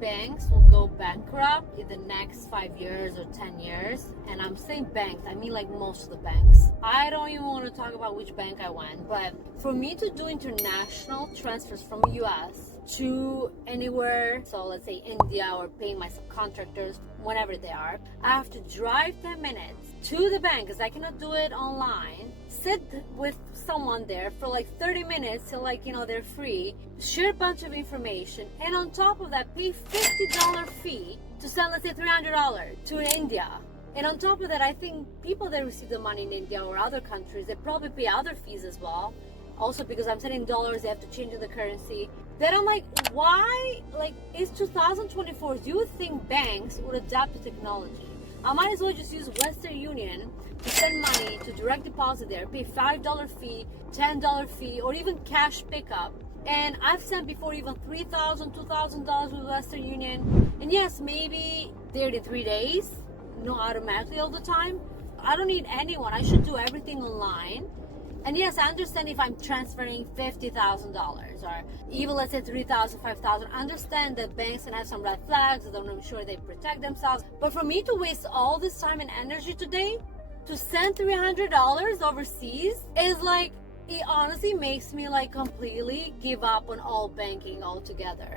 banks will go bankrupt in the next 5 years or 10 years. And I'm saying banks, I mean like most of the banks. I don't even want to talk about which bank I went, but for me to do international transfers from US to anywhere, so let's say India, or paying my subcontractors whenever they are, I have to drive 10 minutes to the bank because I cannot do it online, sit with someone there for like 30 minutes till like, they're free, share a bunch of information, and on top of that pay $50 fee to send, let's say, $300 to India. And on top of that, I think people that receive the money in India or other countries, they probably pay other fees as well. Also, because I'm sending dollars, they have to change the currency. Then I'm like, why? Like, it's 2024. Do you think banks would adapt to technology? I might as well just use Western Union to send money to direct deposit there, pay $5 fee, $10 fee, or even cash pickup. And I've sent before even $3,000, $2,000 with Western Union. And yes, maybe they're in 3 days, not automatically all the time. I don't need anyone. I should do everything online. And yes, I understand if I'm transferring $50,000 or even, let's say, $3,000, $5,000. I understand that banks can have some red flags, and I'm sure they protect themselves. But for me to waste all this time and energy today to send $300 overseas is like, it honestly makes me like completely give up on all banking altogether.